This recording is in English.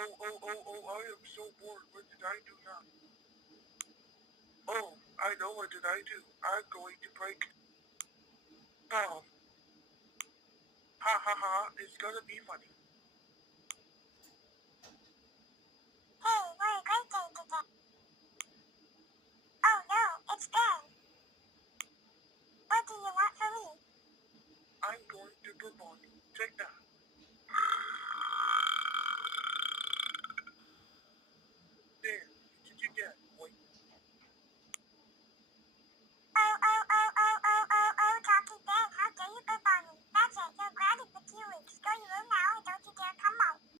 I am so bored. What did I do now? Oh, I know what did I do. I'm going to break. Oh, ha ha ha, it's gonna be funny. Hey, what a great day today. Oh no, it's Ben. What do you want from me? I'm going to perform. Take that.